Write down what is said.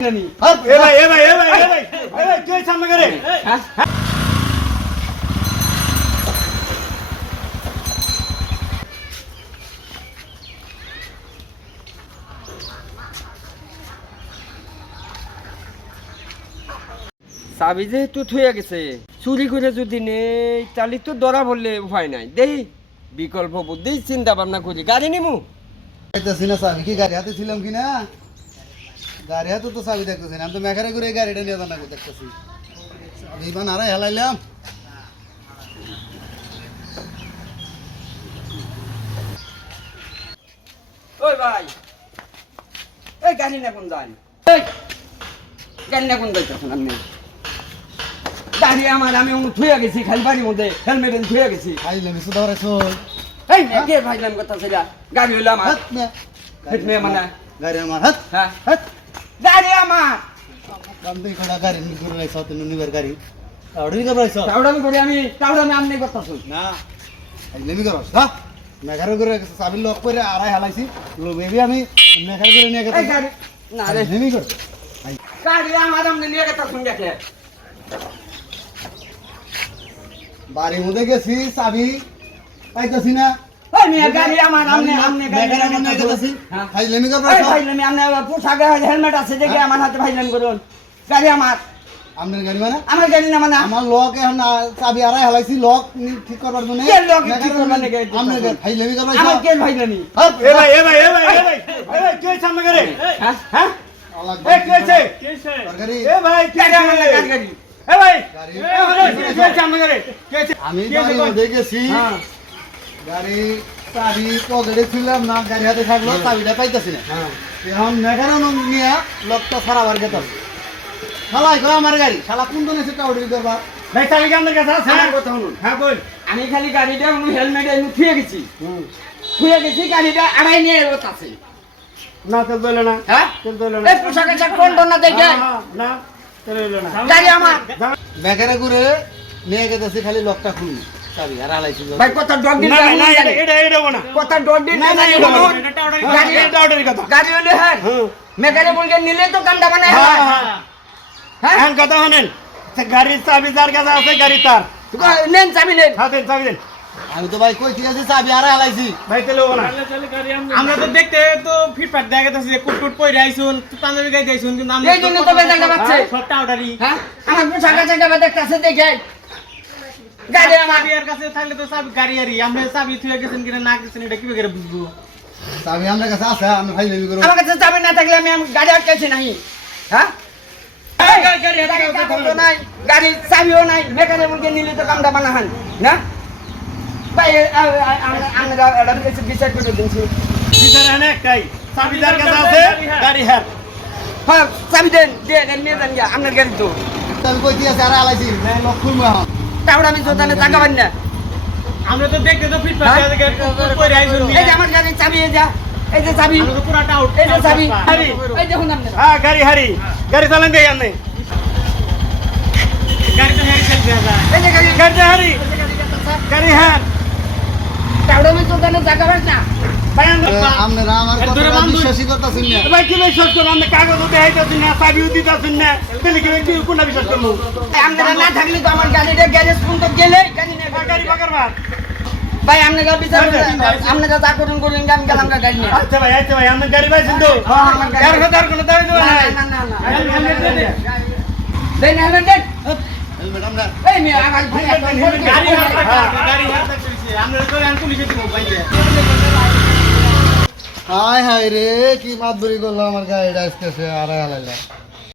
চাবি যেহেতু থুয়ে গেছে, চুরি করে যদি নেই তাহলে তো ধরা বললে উপায় নাই। দেই বিকল্প বুদ্ধি চিন্তা ভাবনা করি, গাড়ি নিমু। চাবি কি গাড়ি হাতে ছিলাম কিনা, গাড়ি হাতে তো চাবি দেখতেছি না, আমি তো মেঘারে করে গাড়িটা নিয়ে জানা দেখতেছি। চাবি বা নারাই হেলাইলাম। ওই ভাই, এই গাড়ি না কোন যান, গাড়ি না কোন যাইতেছেন আপনি? গাড়ি আমার, আমি থুয়ে গেছি খালি বাড়ির মধ্যে, হেলমেট থুয়ে গেছি। খাইলাম শুধু ধরেছো এই কে ভাইলাম কথা সেটা? গাড়ি হইলো আমার, হেট মে মানে গাড়ি আমার হাত হ্যাঁ হেট গাড়ি আমার। আমি কটা গাড়ি করে রাইছ তুমি নিবার গাড়ি অর্ডারই করে রাইছ। টাউডামি করি আমি, টাউডামি আমনে করতেছ না, খাইলামই করছ না। মেঘারে করে চাবি লক করে আড়াই হালাইছি, বেবি আমি মেঘারে করে নিয়ে গেছি। গাড়ি না রে, নেমি কর গাড়ি আমার আমনে নিয়ে গেতাছ দেখে। বাড়ির মধ্যে গেছি, চাবি পাইতাছি না। ওই মেয়ে গাড়ি আমার, আমনে আমনে গাড়ি মেঘারে নিয়ে গেছি। খাইলামই কর এই ভাইলামি আমনে পোশাকে হেলমেট আছে দেখে আমার হাতে ভাইলামি করুন। গাড়ি আমার, আপনার গাড়ি মানে আমার গাড়ি না মানে আমার লক এখন চাবি আড়াই হালাইছি, লক ঠিক করবার জন্য। কে লক ঠিক করবার লাগে? আপনার খাইলামই কর আমার কে ভাইলামি? এ ভাই কি হইছে আপনার গাড়ি? হ্যাঁ হ্যাঁ এ কি হইছে? গাড়ি এ ভাই গাড়ি আমার না, গাড়ি এ ভাই এ হলো কি হইছে আপনার গাড়ি? কি হইছে? আমি বাড়ির মধ্যে গেছি, হ্যাঁ গাড়ি চাবি পকেটে ছিলাম না, গাড়ি হাতে থাকলো, চাবিটা পাইতাছি না। হ্যাঁ এখন মেঘানো নিয়ে লকটা সারাবার গেতাম। শালাই কয় আমার গাড়ি, শালা কোন দিন এসে টাউডি করবা? ভাই চাবি কি আপনার কাছে আছে? আমার কথা শুনুন। হ্যাঁ বল। আমি খালি গাড়িটা হেলমেট থুয়ে গেছি, থুয়ে গেছি, গাড়িটা আড়াই নিয়ে এগোতে আছে। না তেল দইলো না, হ্যাঁ তেল দইলো না। এই পোশাক আশাক কোন না দেখে না তেল দইলো না। গাড়ি আমার। মেঘারে করে নিয়ে গেতেছি, খালি লকটা খুলি, চাবি আর হালাইছি। ভাই কথা ডগ দিন না এটা না, কথা ডগ দিন না না গাড়ি এটা টাউডের কথা। গাড়ি হলে হ্যাঁ মেকারে বলকে নিলে তো কামটা বানায় হয়। হ্যাঁ এখন কথা শুনেন, গাড়ির চাবি যার কাছে আছে, গাড়ি তার। নেন চাবি নেন। হাতে চাবি দেন। আমি তো ভাই কই ঠিক আছে, চাবি আর হালাইছি ভাই, তেল না। আমরা তো দেখতে তো ফিটফাট দেখা গেছে যে কুটকুট পরে আইছুন, পাঞ্জাবি গাই যাইছুন, কিন্তু আমরা এই জন্য তো বেজাল পাচ্ছে সবটা অর্ডারই। হ্যাঁ আমার পোশাক আশাক দেখতেছে দেখে গাড়ি আমার। গাড়ির কাছে থাকলে তো চাবি গাড়িয়ারই, আমরা চাবি থুয়ে গেছেন কিনা না গেছেন এটা কিভাবে করে বুঝবো? চাবি আমার কাছে আছে, আমি ভাই নেমি করব। আমার কাছে চাবি না থাকলে আমি গাড়ি আটকাইছি নাই। হ্যাঁ গাড়ি চাবিও নাই, মেকারে বলকে নিলে তো কামটা বানাহান না ভাই। আমরা এটা বিচার করে দিচ্ছি। বিচার এনে একটাই, চাবি যার কাছে আছে, গাড়ি হার। হ্যাঁ চাবি দেন, দিয়ে নিয়ে যান গিয়া আপনার গাড়ি তো। চাবি কই ঠিক আছে আর হালাইছি, না লক খুলবো এখন। তারপর আমি দোকানে টাকা পাই না। আমরা তো দেখতে তো ফিটফাট দেখা কুটকুট পরে আইছুন। এই যে আমার গাড়ির চাবি, এই যা এই যে চাবি, আমরা তো পুরাটা আউট। এই যে চাবি, এই দেখুন আপনি। হ্যাঁ গাড়ি হারি, গাড়ি চালান দেই আপনি। গাড়ি তো হেরে চলছে দাদা। এই যে গাড়ি, গাড়ি হারি, গাড়ি হার। তারপর আমি দোকানে টাকা পাই না। ভাই আপনারা আমার কথা বিশ্বাসই করতেছেন না। ভাই কি বিশ্বাস করব? আপনি কাগজ দেখাইতেছেন না, চাবিও দিতেছেন না, তাহলে কি কোনটা বিশ্বাস করব? আপনারা না থাকলে তো আমার গাড়িটা গ্যারেজ পর্যন্ত গেলে গাড়ি নিয়ে গাড়ি পাকারবা। ভাই আপনারা বিচার করেন, আপনারা যা করুন করুন, আমি গেলাম গাড়ি নিয়ে। আচ্ছা ভাই আমার গাড়ি পাইছেন তো? হ্যাঁ আমার গাড়ি। এর কথা আর কোনো দাবি দেব না। না না না দেন হেলমেট দেন। হেলমেট আমরা এই মেয়ে আগাল ভাই গাড়ি হার গাড়ি হার দেখতেছি আমরা তো এখন পুলিশে দিব ভাইকে। হায় হায় রে, কি মাতবরি করলো আমার গাড়িটা আজকে, সে আড়াই হালাইলা।